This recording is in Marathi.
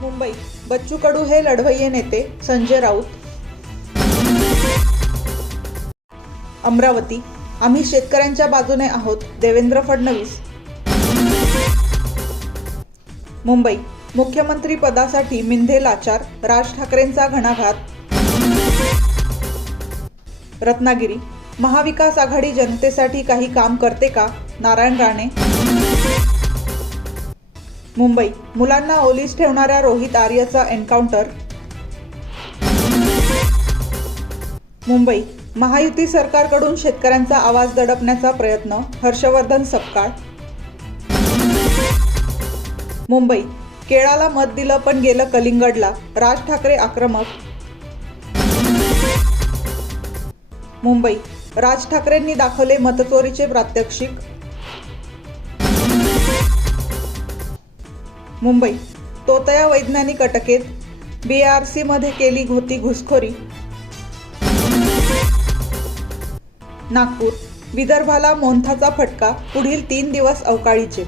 मुंबई, बच्चू कडू हे लढवय्ये नेते संजय राऊत. अमरावती, आम्ही शेतकऱ्यांच्या बाजूने आहोत देवेंद्र फडणवीस. मुंबई, मुख्यमंत्री पदासाठी मिंधे लाचार, राज ठाकरेंचा घणाघात. रत्नागिरी, महाविकास आघाडी जनतेसाठी काही काम करते का? नारायण राणे. मुंबई, मुलांना ओलीस ठेवणाऱ्या रोहित आर्यचा एन्काउंटर. मुंबई, महायुती सरकारकडून शेतकऱ्यांचा आवाज दडपण्याचा प्रयत्न, हर्षवर्धन सपकाळ. मुंबई, केळाला मत दिलं पण गेलं कलिंगडला, राज ठाकरे आक्रमक. मुंबई, राज ठाकरेंनी दाखवले मतचोरीचे प्रात्यक्षिक. मुंबई, तोतया वैज्ञानिक अटकेत, BARC मध्ये केली होती घुसखोरी. नागपूर, विदर्भाला मोंथाचा फटका, पुढील 3 दिवस अवकाळीचे.